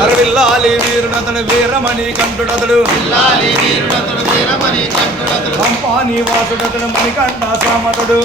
అరవిల్లాలి వీరునతడు వీరమణి కంఠుడతడు అంపాని వాసుడతడు మణికంఠ సామతుడు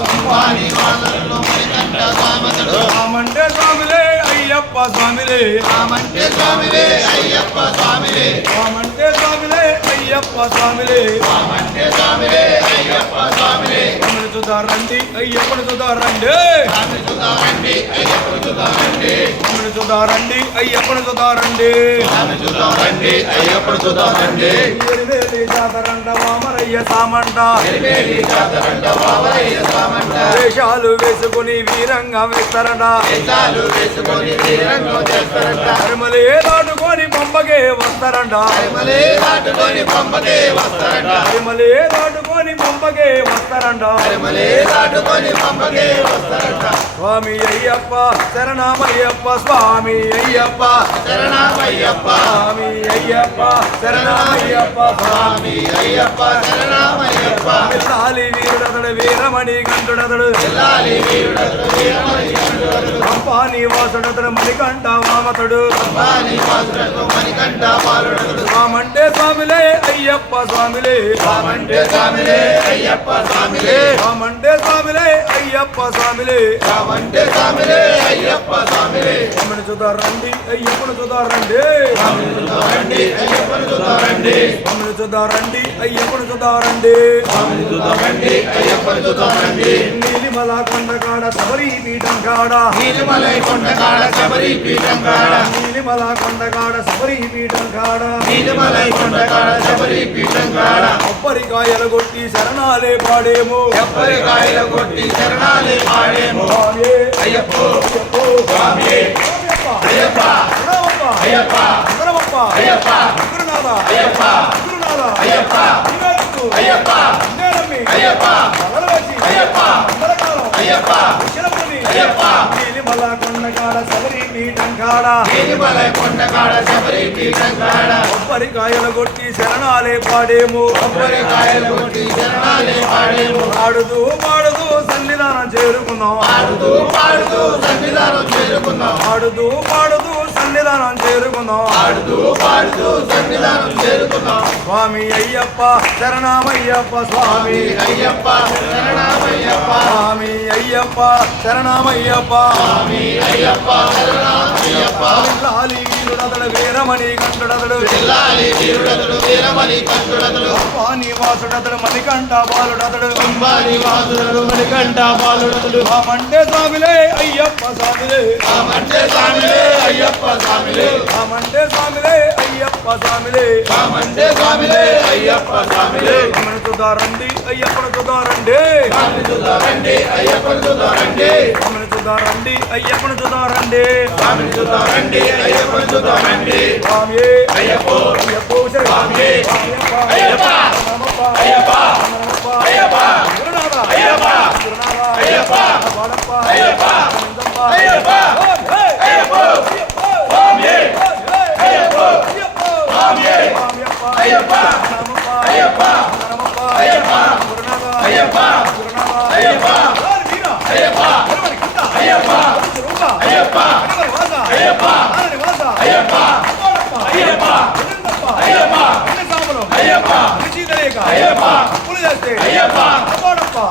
రామంటే స్వామిలే అయ్యప్ప స్వామిలే రామంటే స్వామిలే అయ్యప్ప స్వామిలే రామంటే స్వామిలే అయ్యప్ప స్వామిలే రామంటే స్వామిలే అయ్యప్ప స్వామిలే అమృత సుధారండి అయ్యప్పను సుధారండి అమృత సుధారండి అయ్యప్పను సుధారండి అమృత సుధారండి అయ్యప్పను సుధారండి అమృత సుధారండి అయ్యప్పను సుధారండి ఎరివేలి జాతరంట వామరయ్య సామంట ఎరివేలి జాతరంట వామరయ్య సామంట వేషాలు వేసుకొని వీరంగా వేస్తారట వేషాలు వేసుకొని వీరంగా చేస్తారట అరిమలే దాటుకొని పంపకే వస్తారంట అరిమలే దాటుకొని పంపకే వస్తారంట అరిమలే దాటుకొని పంపకే వస్తారంట అరిమలే దాటుకొని పంపకే వస్తారంట స్వామి అయ్యప్ప శరణమయ్యప్ప స్వామి అయ్యప్ప శరణమయ్యప్ప స్వామి అయ్యప్ప శరణమయ్యప్ప స్వామి అయ్యప్ప శరణమయ్యప్ప విల్లాలి వీరుడతడు వీరమణి కంఠుడతడు విల్లాలి వీరుడతడు వీరమణి కంఠుడతడు అంపాని వాసుడతడు మణికంఠ వామతుడు అంపాని వాసుడతడు మణికంఠ వాలుడతడు రామంటే స్వామిలే అయ్యప్ప స్వామిలే రామంటే స్వామిలే అయ్యప్ప స్వామిలే రామంటే స్వామిలే అయ్యప్ప స్వామిలే రామంటే స్వామిలే అయ్యప్ప స్వామిలే అమ్మని చూదారండి అయ్యప్పను చూదారండి అమ్మని చూదారండి అయ్యప్పను చూదారండి అమ్మని చూదారండి అయ్యప్పను చూదారండి అమ్మని చూదారండి అయ్యప్పను చూదారండి నీలిమల కొండకాడ శబరి పీఠం కాడ నీలిమల కొండకాడ శబరి పీఠం కాడ నీలిమల కొండకాడ శబరి పీఠం కాడ నీలిమల కొండకాడ శబరి పీఠం కాడ కొబ్బరికాయలు కొట్టి శరణాలే పాడేమో కొబ్బరికాయలు కొట్టి శరణాలే పాడేమో అయ్యప్ప స్వామి అయ్యప్ప అయ్యప్ప అయ్యప్ప అయ్యప్ప గురునాథ అయ్యప్ప గురునాథ అయ్యప్ప అయ్యప్ప అయ్యప్ప అయ్యప్ప అయ్యప్ప అయ్యప్ప నీలిమల కొండకాడ శబరి పీఠం కాడ నీలిమల కొండకాడ శబరి పీఠం కాడ కొబ్బరికాయలు కొట్టి శరణాలే పాడేము కొబ్బరికాయలు కొట్టి శరణాలే పాడేము ఆడుతూ పాడుతూ సన్నిధానం చేరుకున్నాం ఆడుతూ పాడుతూ సన్నిధానం చేరుకున్నాం ఆడుతూ పాడుతూ సన్నిధానం చేరుకున్నాం ఆడుతూ పాడుతూ సన్నిధానం చేరుకున్నాం స్వామి అయ్యప్ప శరణమయ్యప్ప స్వామి అయ్యప్ప శరణమయ్యప్ప స్వామి అయ్యప్ప శరణమయ్యప్ప స్వామి అయ్యప్ప శరణమయ్యప్ప విల్లాలి వీరుడతడు వీరమణి కంఠుడతడు విల్లాలి వీరుడతడు వీరమణి కంఠుడతడు అంబాని వాసుడతడు మణికంఠ బాలుడతడు అంబాని వాసుడతడు మణికంఠ బాలుడతడు రామంటే స్వామిలే అయ్యప్ప స్వామిలే రామంటే స్వామిలే అయ్యప్ప స్వామిలే రామంటే స్వామిలే అయ్యప్ప స్వామిలే రామంటే స్వామిలే అయ్యప్ప స్వామిలే అమ్మని చూదారండి అయ్యప్పను చూదారండి అమ్మని చూదారండి అయ్యప్పను చూదారండి అమ్మని చూదారండి అయ్యప్పను చూదారండి స్వామిని చూదారండి అయ్యప్పను చూదారండి స్వామి అయ్యప్ప అయ్యప్ప స్వామి అయ్యప్ప అయ్యప్ప అయ్యప్ప గురునాథ అయ్యప్ప గురునాథ అయ్యప్ప వాడప్ప అయ్యప్ప అయ్యప్ప అయ్యప్ప స్వామి అయ్యప్ప స్వామి అయ్యప్ప అయ్యప్ప అయ్యప్ప గురునాథ అయ్యప్ప గురునాథ అయ్యప్ప అయ్యప్ప అయ్యప్ప అయ్యప్ప అయ్యప్ప అయ్యప్ప అయ్యప్ప అయ్యప్ప అయ్యప్ప నిశీదరేక అయ్యప్ప పులి చేస్తే అయ్యప్ప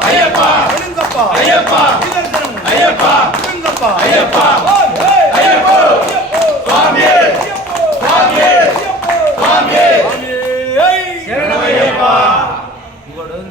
అయ్యప్ప అయ్యప్ప అయ్యప్ప అయ్యప్ప అయ్యప్ప అయ్యప్ప